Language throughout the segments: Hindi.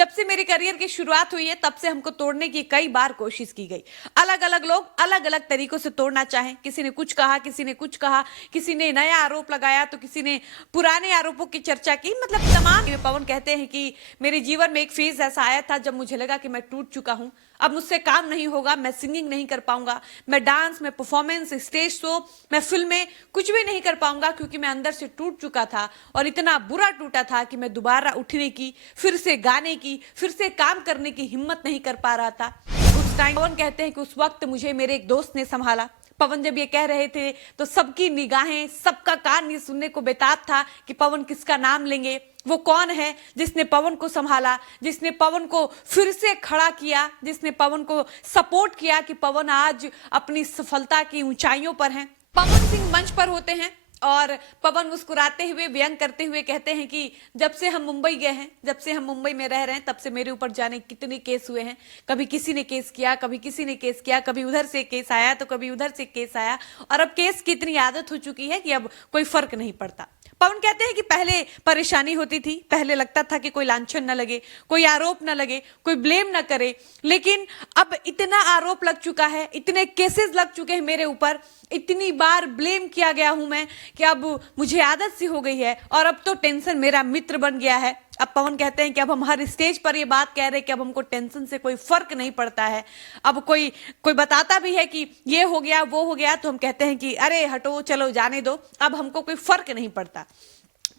जब से मेरे करियर की शुरुआत हुई है तब से हमको तोड़ने की कई बार कोशिश की गई। अलग अलग लोग अलग अलग तरीकों से तोड़ना चाहें, किसी ने कुछ कहा, किसी ने कुछ कहा, किसी ने नया आरोप लगाया तो किसी ने पुराने आरोपों की चर्चा की। मतलब तमाम। पवन कहते हैं कि मेरे जीवन में एक फेज ऐसा आया था जब मुझे लगा कि मैं टूट चुका हूं, अब मुझसे काम नहीं होगा, मैं सिंगिंग नहीं कर पाऊंगा, मैं डांस, मैं परफॉर्मेंस, स्टेज शो, मैं फिल्में कुछ भी नहीं कर पाऊंगा, क्योंकि मैं अंदर से टूट चुका था और इतना बुरा टूटा था कि मैं दोबारा उठने की, फिर से गाने की, फिर से काम करने की हिम्मत नहीं कर पा रहा था। उस टाइम पवन कहते हैं कि उस वक्त मुझे मेरे एक दोस्त ने संभाला। पवन जब ये कह रहे थे तो सबकी निगाहें, सबका कान ये सुनने को बेताब था कि पवन किसका नाम लेंगे, वो कौन है जिसने पवन को संभाला, जिसने पवन को फिर से खड़ा किया, जिसने पवन को सपोर्ट किया कि पवन आज अपनी सफलता की ऊंचाइयों पर है। पवन सिंह मंच पर होते हैं और पवन मुस्कुराते हुए, व्यंग करते हुए कहते हैं कि जब से हम मुंबई गए हैं, जब से हम मुंबई में रह रहे हैं, तब से मेरे ऊपर जाने कितने केस हुए हैं। कभी किसी ने केस किया, कभी किसी ने केस किया, कभी उधर से केस आया तो कभी उधर से केस आया, और अब केस की इतनी आदत हो चुकी है कि अब कोई फर्क नहीं पड़ता। पवन कहते हैं कि पहले परेशानी होती थी, पहले लगता था कि कोई लांछन न लगे, कोई आरोप न लगे, कोई ब्लेम न करे, लेकिन अब इतना आरोप लग चुका है, इतने केसेस लग चुके हैं मेरे ऊपर, इतनी बार ब्लेम किया गया हूं मैं कि अब मुझे आदत सी हो गई है और अब तो टेंशन मेरा मित्र बन गया है। अब पवन कहते हैं कि अब हम हर स्टेज पर ये बात कह रहे हैं कि अब हमको टेंशन से कोई फर्क नहीं पड़ता है। अब कोई बताता भी है कि ये हो गया, वो हो गया, तो हम कहते हैं कि अरे हटो, चलो जाने दो, अब हमको कोई फर्क नहीं पड़ता।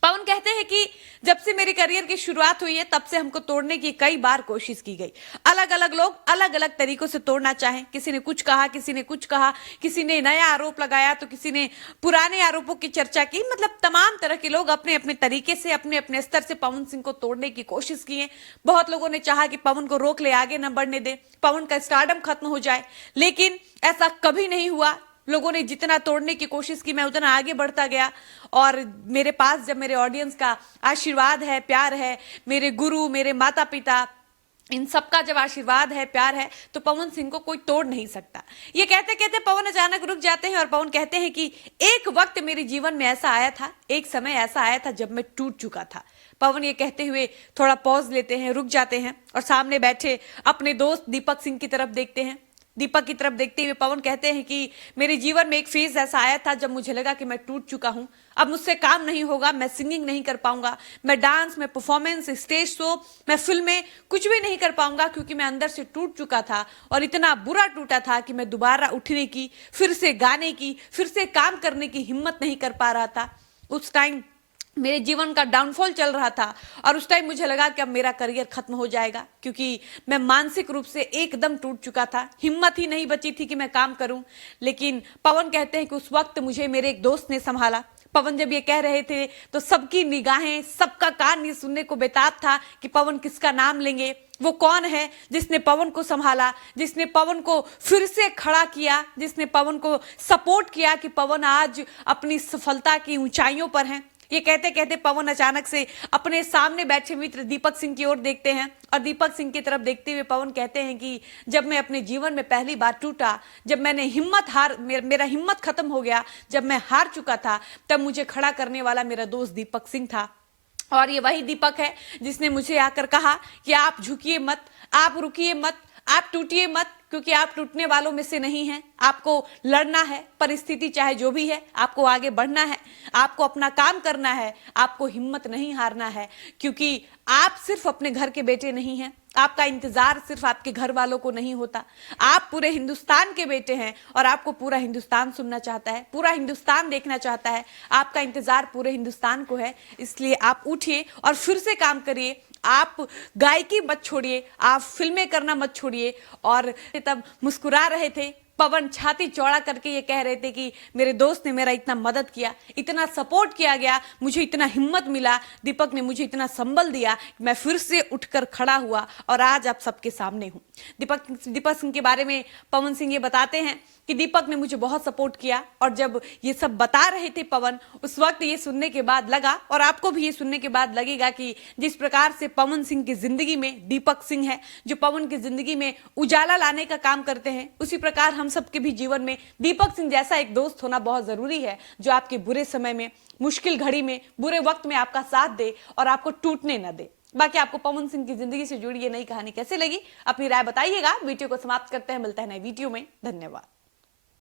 पवन कहते हैं कि जब से मेरे करियर की शुरुआत हुई है तब से हमको तोड़ने की कई बार कोशिश की गई। अलग अलग लोग अलग अलग तरीकों से तोड़ना चाहें, किसी ने कुछ कहा, किसी ने कुछ कहा, किसी ने नया आरोप लगाया तो किसी ने पुराने आरोपों की चर्चा की। मतलब तमाम तरह के लोग अपने अपने तरीके से, अपने अपने स्तर से पवन सिंह को तोड़ने की कोशिश की है। बहुत लोगों ने चाहा कि पवन को रोक ले, आगे न बढ़ने दे, पवन का स्टारडम खत्म हो जाए, लेकिन ऐसा कभी नहीं हुआ। लोगों ने जितना तोड़ने की कोशिश की, मैं उतना आगे बढ़ता गया, और मेरे पास जब मेरे ऑडियंस का आशीर्वाद है, प्यार है, मेरे गुरु, मेरे माता पिता, इन सबका जब आशीर्वाद है, प्यार है, तो पवन सिंह को कोई तोड़ नहीं सकता। ये कहते कहते पवन अचानक रुक जाते हैं और पवन कहते हैं कि एक वक्त मेरे जीवन में ऐसा आया था, एक समय ऐसा आया था जब मैं टूट चुका था। पवन ये कहते हुए थोड़ा पॉज लेते हैं, रुक जाते हैं और सामने बैठे अपने दोस्त दीपक सिंह की तरफ देखते हैं। दीपक की तरफ देखते हुए पवन कहते हैं कि मेरे जीवन में एक फेज ऐसा आया था जब मुझे लगा कि मैं टूट चुका हूं, अब मुझसे काम नहीं होगा, मैं सिंगिंग नहीं कर पाऊंगा, मैं डांस, मैं परफॉर्मेंस, स्टेज शो, मैं फिल्में कुछ भी नहीं कर पाऊंगा, क्योंकि मैं अंदर से टूट चुका था और इतना बुरा टूटा था कि मैं दोबारा उठने की, फिर से गाने की, फिर से काम करने की हिम्मत नहीं कर पा रहा था। उस टाइम मेरे जीवन का डाउनफॉल चल रहा था और उस टाइम मुझे लगा कि अब मेरा करियर खत्म हो जाएगा, क्योंकि मैं मानसिक रूप से एकदम टूट चुका था, हिम्मत ही नहीं बची थी कि मैं काम करूं। लेकिन पवन कहते हैं कि उस वक्त मुझे मेरे एक दोस्त ने संभाला। पवन जब ये कह रहे थे तो सबकी निगाहें, सबका कान ये सुनने को बेताब था कि पवन किसका नाम लेंगे, वो कौन है जिसने पवन को संभाला, जिसने पवन को फिर से खड़ा किया, जिसने पवन को सपोर्ट किया कि पवन आज अपनी सफलता की ऊंचाइयों पर है। ये कहते कहते पवन अचानक से अपने सामने बैठे मित्र दीपक सिंह की ओर देखते हैं और दीपक सिंह की तरफ देखते हुए पवन कहते हैं कि जब मैं अपने जीवन में पहली बार टूटा, जब मैंने मेरा हिम्मत खत्म हो गया, जब मैं हार चुका था, तब मुझे खड़ा करने वाला मेरा दोस्त दीपक सिंह था। और ये वही दीपक है जिसने मुझे आकर कहा कि आप झुकिए मत, आप रुकिए मत, आप टूटिए मत, क्योंकि आप टूटने वालों में से नहीं हैं। आपको लड़ना है, परिस्थिति चाहे जो भी है, आपको आगे बढ़ना है, आपको अपना काम करना है, आपको हिम्मत नहीं हारना है, क्योंकि आप सिर्फ अपने घर के बेटे नहीं हैं, आपका इंतजार सिर्फ आपके घर वालों को नहीं होता, आप पूरे हिंदुस्तान के बेटे हैं और आपको पूरा हिंदुस्तान सुनना चाहता है, पूरा हिंदुस्तान देखना चाहता है, आपका इंतजार पूरे हिंदुस्तान को है। इसलिए आप उठिए और फिर से काम करिए, आप गायकी मत छोड़िए, आप फिल्में करना मत छोड़िए। और तब मुस्कुरा रहे थे पवन, छाती चौड़ा करके ये कह रहे थे कि मेरे दोस्त ने मेरा इतना मदद किया, इतना सपोर्ट किया गया, मुझे इतना हिम्मत मिला, दीपक ने मुझे इतना संबल दिया, मैं फिर से उठकर खड़ा हुआ और आज आप सबके सामने हूं। दीपक सिंह के बारे में पवन सिंह ये बताते हैं कि दीपक ने मुझे बहुत सपोर्ट किया, और जब ये सब बता रहे थे पवन, उस वक्त ये सुनने के बाद लगा, और आपको भी ये सुनने के बाद लगेगा कि जिस प्रकार से पवन सिंह की जिंदगी में दीपक सिंह है, जो पवन की जिंदगी में उजाला लाने का काम करते हैं, उसी प्रकार हम सबके भी जीवन में दीपक सिंह जैसा एक दोस्त होना बहुत जरूरी है, जो आपके बुरे समय में, मुश्किल घड़ी में, बुरे वक्त में आपका साथ दे और आपको टूटने न दे। बाकी आपको पवन सिंह की जिंदगी से जुड़ी ये नई कहानी कैसे लगी, अपनी राय बताइएगा। वीडियो को समाप्त करते हैं, मिलते हैं नए वीडियो में। धन्यवाद।